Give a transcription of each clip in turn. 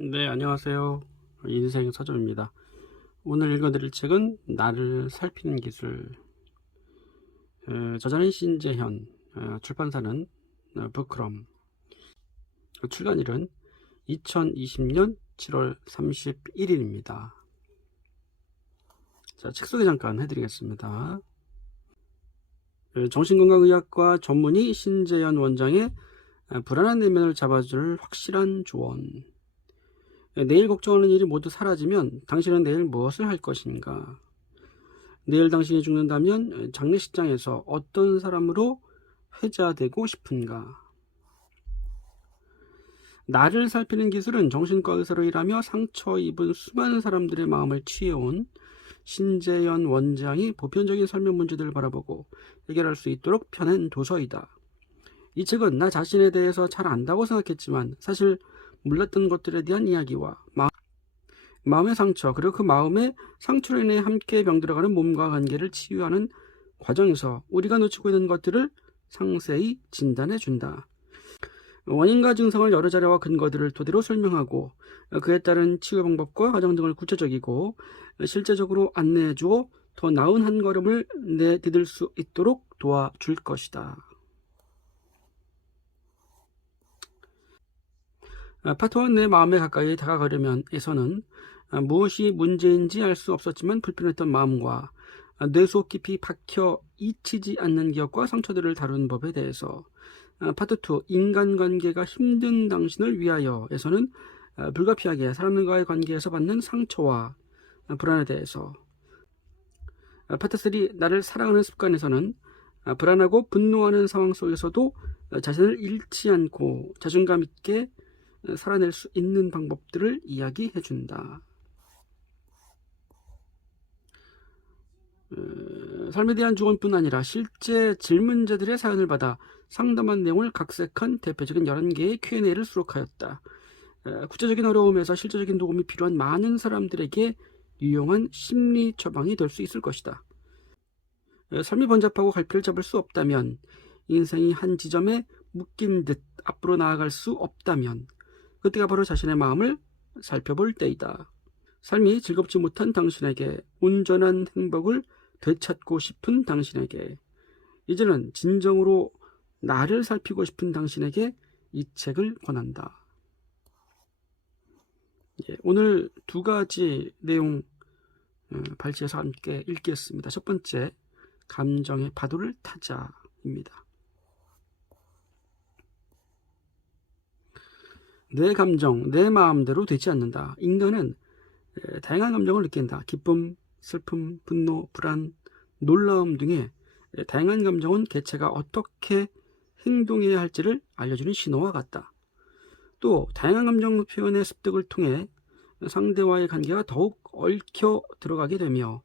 네, 안녕하세요. 인생 서점입니다. 오늘 읽어드릴 책은 나를 살피는 기술. 저자는 신재현, 출판사는 부크럼. 출간일은 2020년 7월 31일입니다. 자, 책 소개 잠깐 해드리겠습니다. 정신건강의학과 전문의 신재현 원장의 불안한 내면을 잡아줄 확실한 조언. 내일 걱정하는 일이 모두 사라지면 당신은 내일 무엇을 할 것인가? 내일 당신이 죽는다면 장례식장에서 어떤 사람으로 회자되고 싶은가? 나를 살피는 기술은 정신과 의사로 일하며 상처 입은 수많은 사람들의 마음을 취해온 신재현 원장이 보편적인 설명 문제들을 바라보고 해결할 수 있도록 펴낸 도서이다. 이 책은 나 자신에 대해서 잘 안다고 생각했지만 사실 몰랐던 것들에 대한 이야기와 마음의 상처, 그리고 그 마음의 상처로 인해 함께 병들어가는 몸과 관계를 치유하는 과정에서 우리가 놓치고 있는 것들을 상세히 진단해준다. 원인과 증상을 여러 자료와 근거들을 토대로 설명하고 그에 따른 치유 방법과 과정 등을 구체적이고 실제적으로 안내해주어 더 나은 한 걸음을 내디딜 수 있도록 도와줄 것이다. 파트 1, 내 마음에 가까이 다가가려면 에서는 무엇이 문제인지 알 수 없었지만 불편했던 마음과 뇌 속 깊이 박혀 잊히지 않는 기억과 상처들을 다루는 법에 대해서, 파트 2, 인간관계가 힘든 당신을 위하여에서는 불가피하게 사람들과의 관계에서 받는 상처와 불안에 대해서, 파트 3, 나를 사랑하는 습관에서는 불안하고 분노하는 상황 속에서도 자신을 잃지 않고 자존감 있게 살아낼 수 있는 방법들을 이야기해준다. 삶에 대한 조언뿐 아니라 실제 질문자들의 사연을 받아 상담한 내용을 각색한 대표적인 11개의 Q&A를 수록하였다. 구체적인 어려움에서 실제적인 도움이 필요한 많은 사람들에게 유용한 심리 처방이 될 수 있을 것이다. 삶이 번잡하고 갈피를 잡을 수 없다면, 인생이 한 지점에 묶인 듯 앞으로 나아갈 수 없다면 그때가 바로 자신의 마음을 살펴볼 때이다. 삶이 즐겁지 못한 당신에게, 온전한 행복을 되찾고 싶은 당신에게, 이제는 진정으로 나를 살피고 싶은 당신에게 이 책을 권한다. 오늘 두 가지 내용 발췌해서 함께 읽겠습니다. 첫 번째, 감정의 파도를 타자입니다. 내 감정, 내 마음대로 되지 않는다. 인간은 다양한 감정을 느낀다. 기쁨, 슬픔, 분노, 불안, 놀라움 등의 다양한 감정은 개체가 어떻게 행동해야 할지를 알려주는 신호와 같다. 또 다양한 감정 표현의 습득을 통해 상대와의 관계가 더욱 얽혀 들어가게 되며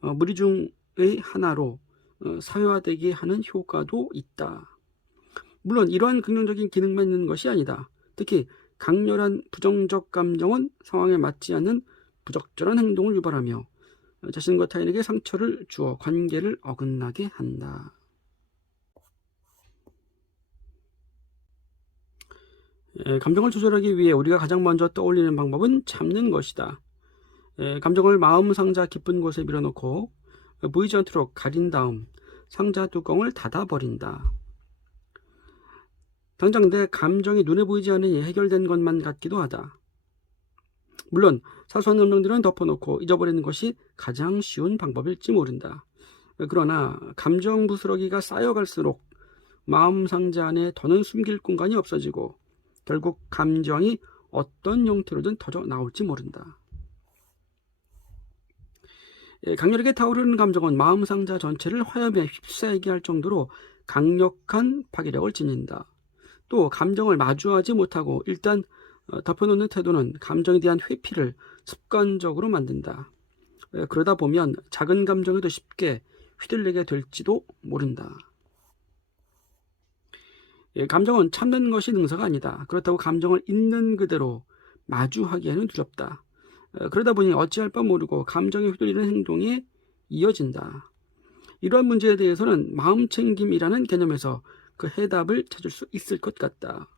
무리 중의 하나로 사회화되게 하는 효과도 있다. 물론 이러한 긍정적인 기능만 있는 것이 아니다. 특히 강렬한 부정적 감정은 상황에 맞지 않는 부적절한 행동을 유발하며 자신과 타인에게 상처를 주어 관계를 어긋나게 한다. 감정을 조절하기 위해 우리가 가장 먼저 떠올리는 방법은 참는 것이다. 감정을 마음 상자 깊은 곳에 밀어놓고 보이지 않도록 가린 다음 상자 뚜껑을 닫아버린다. 당장 내 감정이 눈에 보이지 않으니 해결된 것만 같기도 하다. 물론 사소한 감정들은 덮어놓고 잊어버리는 것이 가장 쉬운 방법일지 모른다. 그러나 감정 부스러기가 쌓여갈수록 마음 상자 안에 더는 숨길 공간이 없어지고 결국 감정이 어떤 형태로든 터져 나올지 모른다. 강렬하게 타오르는 감정은 마음 상자 전체를 화염에 휩싸이게 할 정도로 강력한 파괴력을 지닌다. 또 감정을 마주하지 못하고 일단 덮어놓는 태도는 감정에 대한 회피를 습관적으로 만든다. 그러다 보면 작은 감정에도 쉽게 휘둘리게 될지도 모른다. 감정은 참는 것이 능사가 아니다. 그렇다고 감정을 있는 그대로 마주하기에는 두렵다. 그러다 보니 어찌할 바 모르고 감정에 휘둘리는 행동이 이어진다. 이러한 문제에 대해서는 마음챙김이라는 개념에서 그 해답을 찾을 수 있을 것 같다.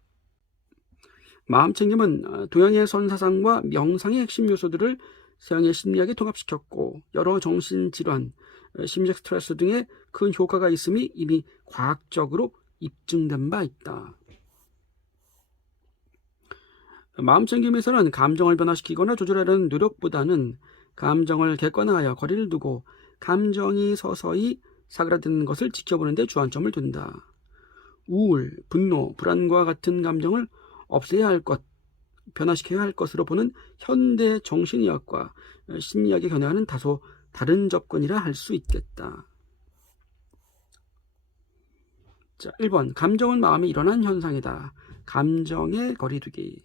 마음챙김은 동양의 선사상과 명상의 핵심 요소들을 서양의 심리학에 통합시켰고 여러 정신질환, 심리적 스트레스 등에 큰 효과가 있음이 이미 과학적으로 입증된 바 있다. 마음챙김에서는 감정을 변화시키거나 조절하려는 노력보다는 감정을 객관화하여 거리를 두고 감정이 서서히 사그라드는 것을 지켜보는 데 주안점을 둔다. 우울, 분노, 불안과 같은 감정을 없애야 할 것, 변화시켜야 할 것으로 보는 현대 정신의학과 심리학의 견해와는 다소 다른 접근이라 할 수 있겠다. 자, 1번. 감정은 마음에 일어난 현상이다. 감정의 거리두기.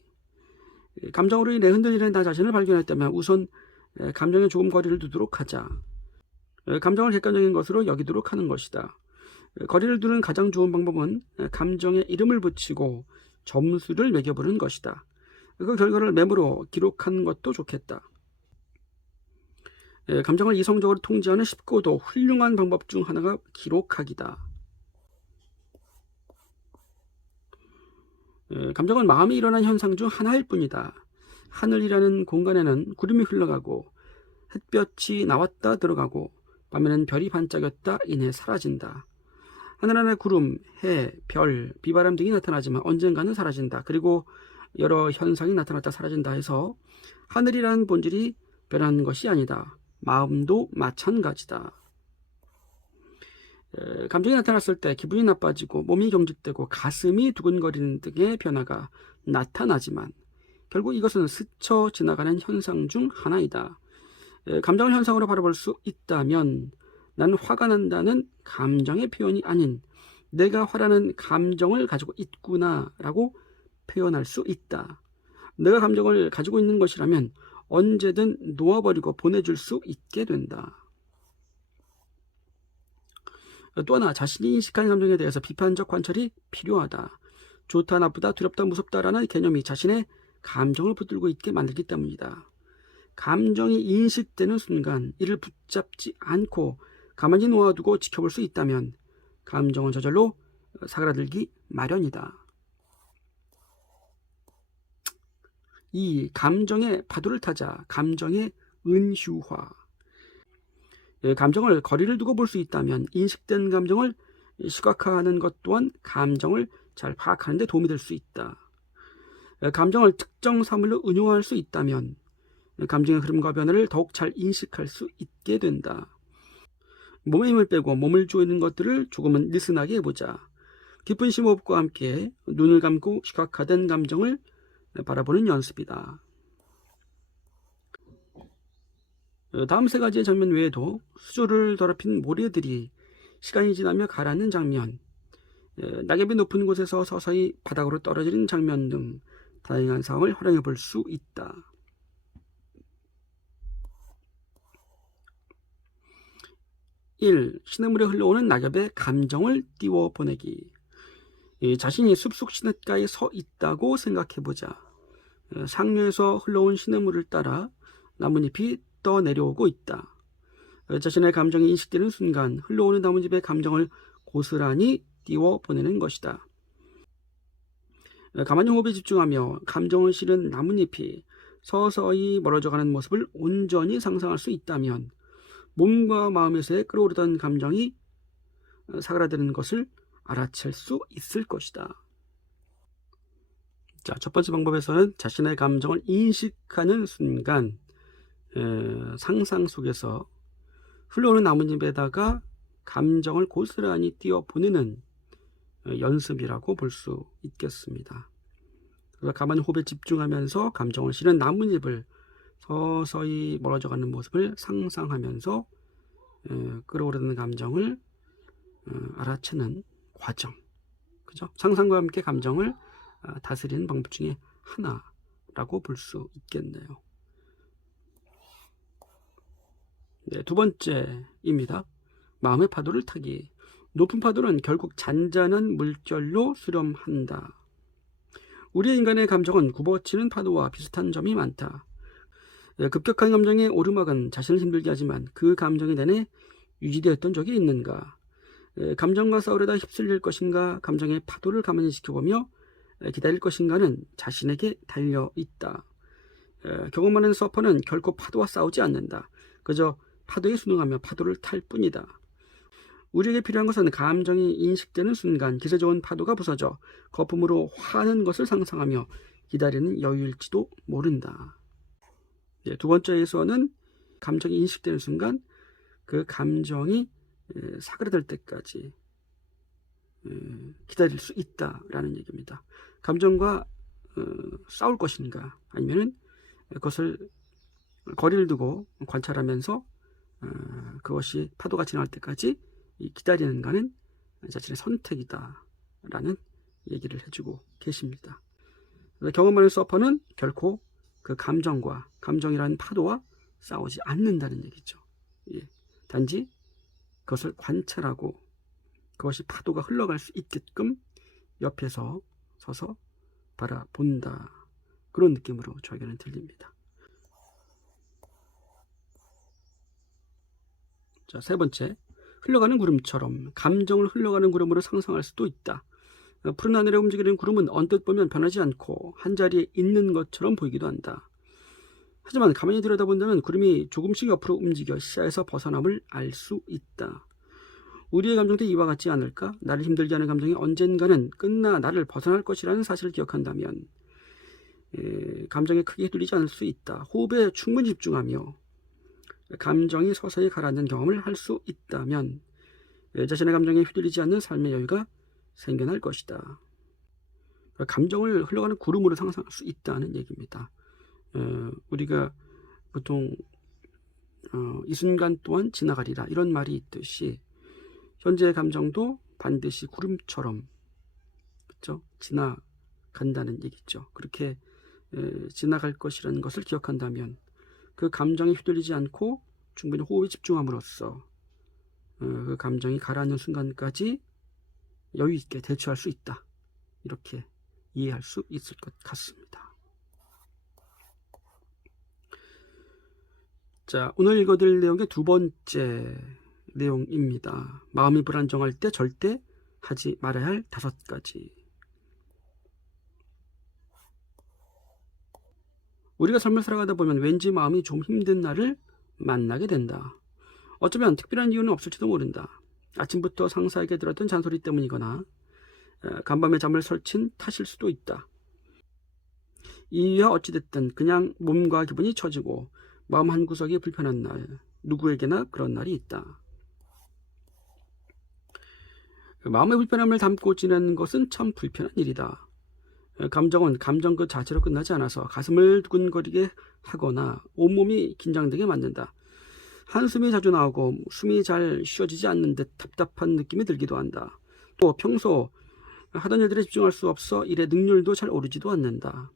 감정으로 인해 흔들리는 나 자신을 발견했다면 우선 감정에 조금 거리를 두도록 하자. 감정을 객관적인 것으로 여기도록 하는 것이다. 거리를 두는 가장 좋은 방법은 감정에 이름을 붙이고 점수를 매겨보는 것이다. 그 결과를 메모로 기록하는 것도 좋겠다. 감정을 이성적으로 통제하는 쉽고도 훌륭한 방법 중 하나가 기록하기다. 감정은 마음이 일어난 현상 중 하나일 뿐이다. 하늘이라는 공간에는 구름이 흘러가고 햇볕이 나왔다 들어가고 밤에는 별이 반짝였다 이내 사라진다. 하늘 안에 구름, 해, 별, 비바람 등이 나타나지만 언젠가는 사라진다. 그리고 여러 현상이 나타났다 사라진다 해서 하늘이라는 본질이 변하는 것이 아니다. 마음도 마찬가지다. 감정이 나타났을 때 기분이 나빠지고 몸이 경직되고 가슴이 두근거리는 등의 변화가 나타나지만 결국 이것은 스쳐 지나가는 현상 중 하나이다. 감정을 현상으로 바라볼 수 있다면 나는 화가 난다는 감정의 표현이 아닌 내가 화라는 감정을 가지고 있구나 라고 표현할 수 있다. 내가 감정을 가지고 있는 것이라면 언제든 놓아버리고 보내줄 수 있게 된다. 또 하나, 자신이 인식하는 감정에 대해서 비판적 관찰이 필요하다. 좋다, 나쁘다, 두렵다, 무섭다라는 개념이 자신의 감정을 붙들고 있게 만들기 때문이다. 감정이 인식되는 순간 이를 붙잡지 않고 가만히 놓아두고 지켜볼 수 있다면 감정은 저절로 사그라들기 마련이다. 2. 감정의 파도를 타자. 감정의 은휴화. 감정을 거리를 두고 볼 수 있다면 인식된 감정을 시각화하는 것 또한 감정을 잘 파악하는 데 도움이 될 수 있다. 감정을 특정 사물로 은유화할 수 있다면 감정의 흐름과 변화를 더욱 잘 인식할 수 있게 된다. 몸에 힘을 빼고 몸을 조이는 것들을 조금은 느슨하게 해보자. 깊은 심호흡과 함께 눈을 감고 시각화된 감정을 바라보는 연습이다. 다음 세 가지의 장면 외에도 수조를 더럽힌 모래들이 시간이 지나며 가라앉는 장면, 낙엽이 높은 곳에서 서서히 바닥으로 떨어지는 장면 등 다양한 상황을 활용해 볼 수 있다. 1. 시냇물에 흘러오는 낙엽의 감정을 띄워보내기. 자신이 숲속 시냇가에 서 있다고 생각해보자. 상류에서 흘러온 시냇물을 따라 나뭇잎이 떠내려오고 있다. 자신의 감정이 인식되는 순간 흘러오는 나뭇잎의 감정을 고스란히 띄워보내는 것이다. 가만히 호흡에 집중하며 감정을 실은 나뭇잎이 서서히 멀어져가는 모습을 온전히 상상할 수 있다면 몸과 마음에서의 끌어오르던 감정이 사그라드는 것을 알아챌 수 있을 것이다. 자, 첫 번째 방법에서는 자신의 감정을 인식하는 순간 상상 속에서 흘러오는 나뭇잎에다가 감정을 고스란히 띄워보내는 연습이라고 볼 수 있겠습니다. 그래서 가만히 호흡에 집중하면서 감정을 실은 나뭇잎을 서서히 멀어져가는 모습을 상상하면서 끌어오르는 감정을 알아채는 과정, 그죠? 상상과 함께 감정을 다스리는 방법 중에 하나라고 볼 수 있겠네요. 네, 두 번째입니다. 마음의 파도를 타기. 높은 파도는 결국 잔잔한 물결로 수렴한다. 우리의 인간의 감정은 굽어치는 파도와 비슷한 점이 많다. 급격한 감정의 오르막은 자신을 힘들게 하지만 그 감정이 내내 유지되었던 적이 있는가? 감정과 싸우려다 휩쓸릴 것인가? 감정의 파도를 가만히 지켜보며 기다릴 것인가는 자신에게 달려 있다. 경험 많은 서퍼는 결코 파도와 싸우지 않는다. 그저 파도에 순응하며 파도를 탈 뿐이다. 우리에게 필요한 것은 감정이 인식되는 순간 기세 좋은 파도가 부서져 거품으로 화하는 것을 상상하며 기다리는 여유일지도 모른다. 두 번째에서는 감정이 인식되는 순간 그 감정이 사그라들 때까지 기다릴 수 있다라는 얘기입니다. 감정과 싸울 것인가 아니면 그것을 거리를 두고 관찰하면서 그것이 파도가 지나갈 때까지 기다리는가는 자신의 선택이다라는 얘기를 해주고 계십니다. 경험 많은 서퍼는 결코 그 감정이라는 파도와 싸우지 않는다는 얘기죠. 단지 그것을 관찰하고 그것이 파도가 흘러갈 수 있게끔 옆에서 서서 바라본다. 그런 느낌으로 저에게는 들립니다. 자, 세 번째, 흘러가는 구름처럼 감정을 흘러가는 구름으로 상상할 수도 있다. 푸른 하늘에 움직이는 구름은 언뜻 보면 변하지 않고 한자리에 있는 것처럼 보이기도 한다. 하지만 가만히 들여다본다면 구름이 조금씩 옆으로 움직여 시야에서 벗어남을 알 수 있다. 우리의 감정도 이와 같지 않을까? 나를 힘들게 하는 감정이 언젠가는 끝나 나를 벗어날 것이라는 사실을 기억한다면 감정에 크게 휘둘리지 않을 수 있다. 호흡에 충분히 집중하며 감정이 서서히 가라앉는 경험을 할 수 있다면 자신의 감정에 휘둘리지 않는 삶의 여유가 생겨날 것이다. 감정을 흘러가는 구름으로 상상할 수 있다는 얘기입니다. 우리가 보통 이 순간 또한 지나가리라 이런 말이 있듯이 현재의 감정도 반드시 구름처럼 그렇죠? 지나간다는 얘기죠. 그렇게 지나갈 것이라는 것을 기억한다면 그 감정에 휘둘리지 않고 충분히 호흡에 집중함으로써 그 감정이 가라앉는 순간까지 여유 있게 대처할 수 있다. 이렇게 이해할 수 있을 것 같습니다. 자, 오늘 읽어드릴 내용의 두 번째 내용입니다. 마음이 불안정할 때 절대 하지 말아야 할 5가지. 우리가 삶을 살아가다 보면 왠지 마음이 좀 힘든 날을 만나게 된다. 어쩌면 특별한 이유는 없을지도 모른다. 아침부터 상사에게 들었던 잔소리 때문이거나 간밤에 잠을 설친 탓일 수도 있다. 이유야 어찌됐든 그냥 몸과 기분이 처지고 마음 한구석이 불편한 날, 누구에게나 그런 날이 있다. 마음의 불편함을 담고 지내는 것은 참 불편한 일이다. 감정은 감정 그 자체로 끝나지 않아서 가슴을 두근거리게 하거나 온몸이 긴장되게 만든다. 한숨이 자주 나오고 숨이 잘 쉬어지지 않는 듯 답답한 느낌이 들기도 한다. 또 평소 하던 일들에 집중할 수 없어 일의 능률도 잘 오르지도 않는다.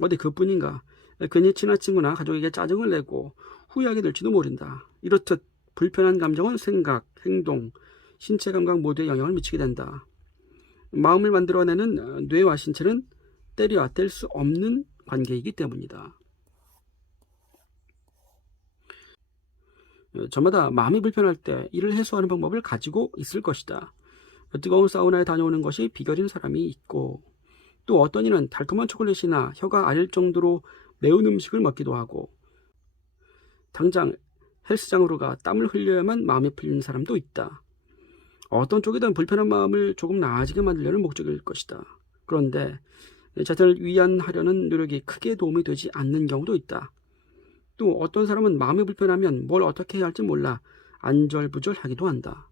어디 그뿐인가? 괜히 친한 친구나 가족에게 짜증을 내고 후회하게 될지도 모른다. 이렇듯 불편한 감정은 생각, 행동, 신체 감각 모두에 영향을 미치게 된다. 마음을 만들어내는 뇌와 신체는 때려야 뗄 수 없는 관계이기 때문이다. 저마다 마음이 불편할 때 이를 해소하는 방법을 가지고 있을 것이다. 뜨거운 사우나에 다녀오는 것이 비결인 사람이 있고 또 어떤 이는 달콤한 초콜릿이나 혀가 아릴 정도로 매운 음식을 먹기도 하고 당장 헬스장으로 가 땀을 흘려야만 마음이 풀리는 사람도 있다. 어떤 쪽이든 불편한 마음을 조금 나아지게 만들려는 목적일 것이다. 그런데 자신을 위안하려는 노력이 크게 도움이 되지 않는 경우도 있다. 또 어떤 사람은 마음이 불편하면 뭘 어떻게 해야 할지 몰라 안절부절하기도 한다.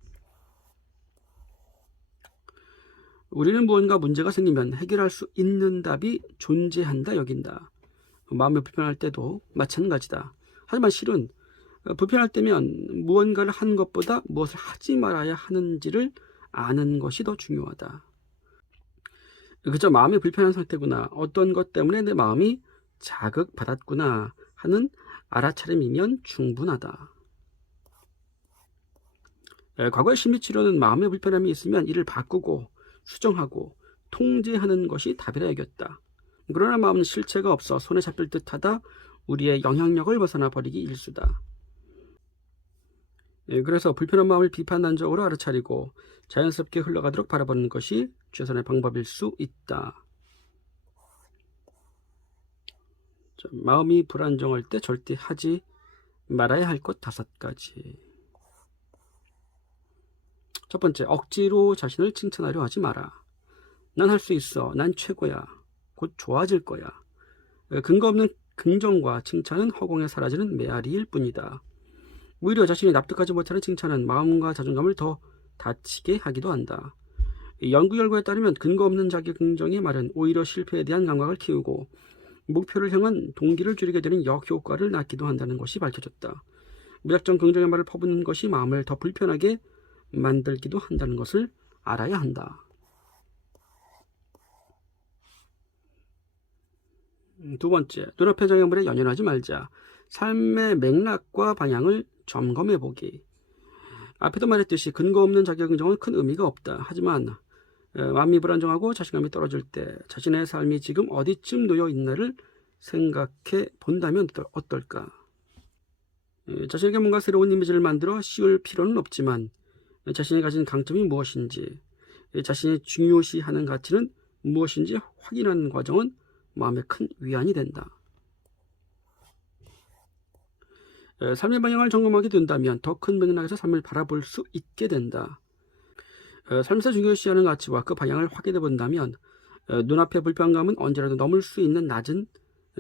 우리는 무언가 문제가 생기면 해결할 수 있는 답이 존재한다 여긴다. 마음이 불편할 때도 마찬가지다. 하지만 실은 불편할 때면 무언가를 하는 것보다 무엇을 하지 말아야 하는지를 아는 것이 더 중요하다. 그저 마음이 불편한 상태구나, 어떤 것 때문에 내 마음이 자극받았구나 하는 알아차림이면 충분하다. 과거의 심리치료는 마음의 불편함이 있으면 이를 바꾸고 수정하고 통제하는 것이 답이라 여겼다. 그러나 마음은 실체가 없어 손에 잡힐 듯하다 우리의 영향력을 벗어나 버리기 일수다. 그래서 불편한 마음을 비판단적으로 알아차리고 자연스럽게 흘러가도록 바라보는 것이 최선의 방법일 수 있다. 마음이 불안정할 때 절대 하지 말아야 할 것 5가지. 첫 번째, 억지로 자신을 칭찬하려 하지 마라. 난 할 수 있어. 난 최고야. 곧 좋아질 거야. 근거 없는 긍정과 칭찬은 허공에 사라지는 메아리일 뿐이다. 오히려 자신이 납득하지 못하는 칭찬은 마음과 자존감을 더 다치게 하기도 한다. 연구 결과에 따르면 근거 없는 자기 긍정의 말은 오히려 실패에 대한 감각을 키우고 목표를 향한 동기를 줄이게 되는 역효과를 낳기도 한다는 것이 밝혀졌다. 무작정 긍정의 말을 퍼붓는 것이 마음을 더 불편하게 만들기도 한다는 것을 알아야 한다. 두 번째, 눈앞의 장애물에 연연하지 말자. 삶의 맥락과 방향을 점검해보기. 앞에도 말했듯이 근거 없는 자기 긍정은 큰 의미가 없다. 하지만 마음이 불안정하고 자신감이 떨어질 때 자신의 삶이 지금 어디쯤 놓여 있나를 생각해 본다면 어떨까? 자신에게 뭔가 새로운 이미지를 만들어 씌울 필요는 없지만 자신이 가진 강점이 무엇인지, 자신이 중요시하는 가치는 무엇인지 확인하는 과정은 마음에 큰 위안이 된다. 삶의 방향을 점검하게 된다면 더 큰 맥락에서 삶을 바라볼 수 있게 된다. 삶에서 중요시하는 가치와 그 방향을 확인해 본다면 눈앞의 불편감은 언제라도 넘을 수 있는 낮은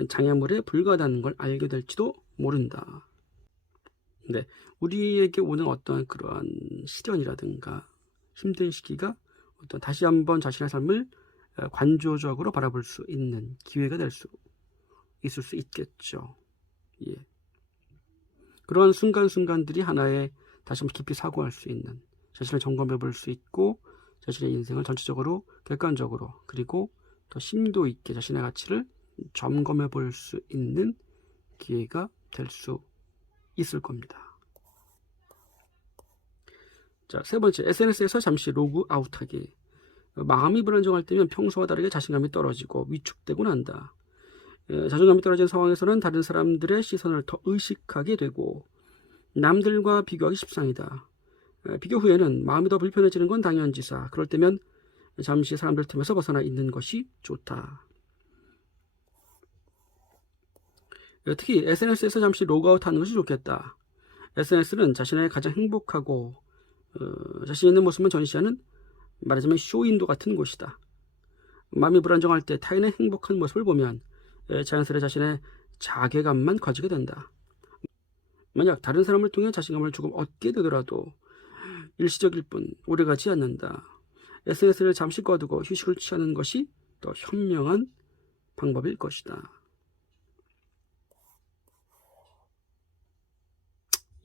장애물에 불과하다는 걸 알게 될지도 모른다. 네, 우리에게 오는 어떤 그러한 시련이라든가 힘든 시기가 어떤 다시 한번 자신의 삶을 관조적으로 바라볼 수 있는 기회가 될 수 있을 수 있겠죠. 예. 그러한 순간순간들이 하나의 다시 한번 깊이 사고할 수 있는, 자신을 점검해 볼 수 있고 자신의 인생을 전체적으로 객관적으로 그리고 더 심도 있게 자신의 가치를 점검해 볼 수 있는 기회가 될 수 있을 겁니다. 자, 세 번째, SNS에서 잠시 로그 아웃하기. 마음이 불안정할 때면 평소와 다르게 자신감이 떨어지고 위축되곤 한다. 자존감이 떨어진 상황에서는 다른 사람들의 시선을 더 의식하게 되고 남들과 비교하기 십상이다. 비교 후에는 마음이 더 불편해지는 건 당연지사. 그럴 때면 잠시 사람들 틈에서 벗어나 있는 것이 좋다. 특히 SNS에서 잠시 로그아웃하는 것이 좋겠다. SNS는 자신의 가장 행복하고 자신 있는 모습만 전시하는, 말하자면 쇼윈도 같은 곳이다. 마음이 불안정할 때 타인의 행복한 모습을 보면 자연스레 자신의 자괴감만 커지게 된다. 만약 다른 사람을 통해 자신감을 조금 얻게 되더라도 일시적일 뿐 오래가지 않는다. SNS를 잠시 꺼두고 휴식을 취하는 것이 더 현명한 방법일 것이다.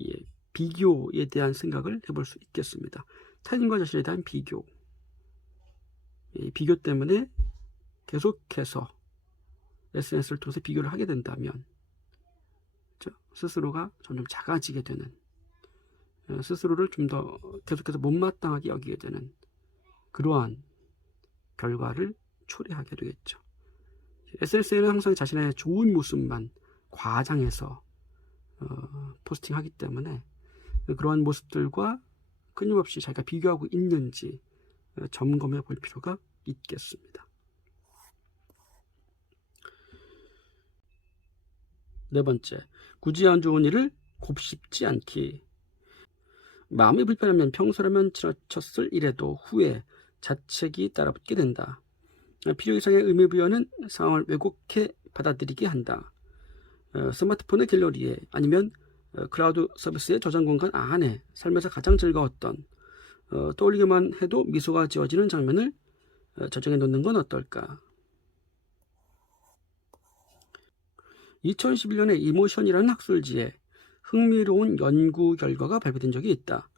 예, 비교에 대한 생각을 해볼 수 있겠습니다. 타인과 자신에 대한 비교. 비교 때문에 계속해서 SNS를 통해서 비교를 하게 된다면 스스로가 점점 작아지게 되는, 스스로를 좀 더 계속해서 못마땅하게 여기게 되는 그러한 결과를 초래하게 되겠죠. SNS에는 항상 자신의 좋은 모습만 과장해서 포스팅하기 때문에 그러한 모습들과 끊임없이 자기가 비교하고 있는지 점검해 볼 필요가 있겠습니다. 네 번째, 굳이 안 좋은 일을 곱씹지 않기. 마음이 불편하면 평소라면 지나쳤을 일에도 후에 자책이 따라붙게 된다. 필요 이상의 의미 부여는 상황을 왜곡해 받아들이게 한다. 스마트폰의 갤러리에 아니면 클라우드 서비스의 저장 공간 안에 삶에서 가장 즐거웠던, 떠올리기만 해도 미소가 지어지는 장면을 저장해 놓는 건 어떨까? 2011년에 이모션이라는 학술지에 흥미로운 연구 결과가 발표된 적이 있다.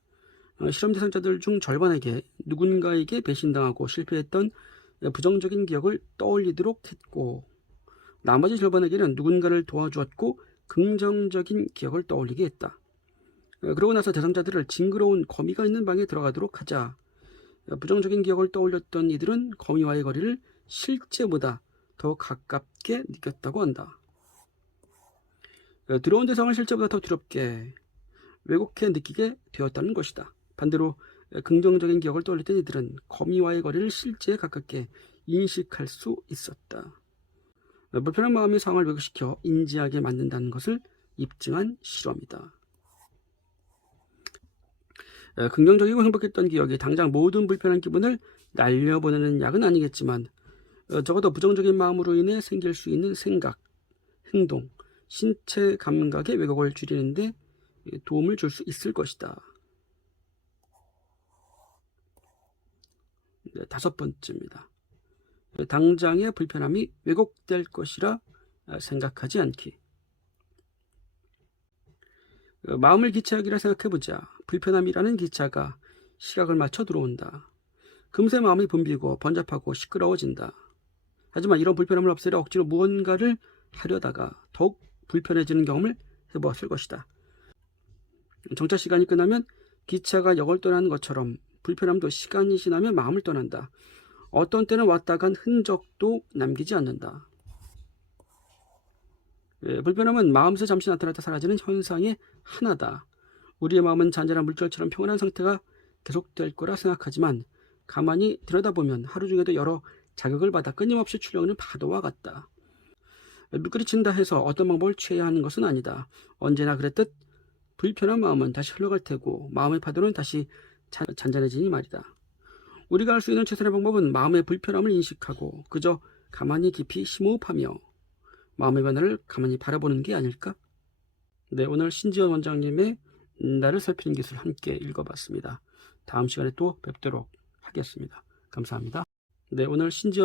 실험 대상자들 중 절반에게 누군가에게 배신당하고 실패했던 부정적인 기억을 떠올리도록 했고, 나머지 절반에게는 누군가를 도와주었고 긍정적인 기억을 떠올리게 했다. 그러고 나서 대상자들을 징그러운 거미가 있는 방에 들어가도록 하자 부정적인 기억을 떠올렸던 이들은 거미와의 거리를 실제보다 더 가깝게 느꼈다고 한다. 들어온 대상을 실제보다 더 두렵게 왜곡해 느끼게 되었다는 것이다. 반대로 긍정적인 기억을 떠올렸던 이들은 거미와의 거리를 실제에 가깝게 인식할 수 있었다. 불편한 마음의 상황을 왜곡시켜 인지하게 만든다는 것을 입증한 실험이다. 긍정적이고 행복했던 기억이 당장 모든 불편한 기분을 날려보내는 약은 아니겠지만 적어도 부정적인 마음으로 인해 생길 수 있는 생각, 행동, 신체 감각의 왜곡을 줄이는 데 도움을 줄 수 있을 것이다. 네, 5번째입니다. 당장의 불편함이 왜곡될 것이라 생각하지 않기. 마음을 기차역이라 생각해보자. 불편함이라는 기차가 시각을 맞춰 들어온다. 금세 마음이 붐비고 번잡하고 시끄러워진다. 하지만 이런 불편함을 없애려 억지로 무언가를 하려다가 더욱 불편해지는 경험을 해보았을 것이다. 정차 시간이 끝나면 기차가 역을 떠나는 것처럼 불편함도 시간이 지나면 마음을 떠난다. 어떤 때는 왔다 간 흔적도 남기지 않는다. 불편함은 마음에서 잠시 나타났다 사라지는 현상의 하나다. 우리의 마음은 잔잔한 물결처럼 평온한 상태가 계속될 거라 생각하지만 가만히 들여다보면 하루 중에도 여러 자극을 받아 끊임없이 출렁이는 파도와 같다. 물끄러친다 해서 어떤 방법을 취해야 하는 것은 아니다. 언제나 그랬듯 불편한 마음은 다시 흘러갈 테고 마음의 파도는 다시 잔잔해지니 말이다. 우리가 할 수 있는 최선의 방법은 마음의 불편함을 인식하고 그저 가만히 깊이 심호흡하며 마음의 변화를 가만히 바라보는 게 아닐까? 네, 오늘 신지연 원장님의 나를 살피는 기술 함께 읽어봤습니다. 다음 시간에 또 뵙도록 하겠습니다. 감사합니다. 네, 오늘 신지연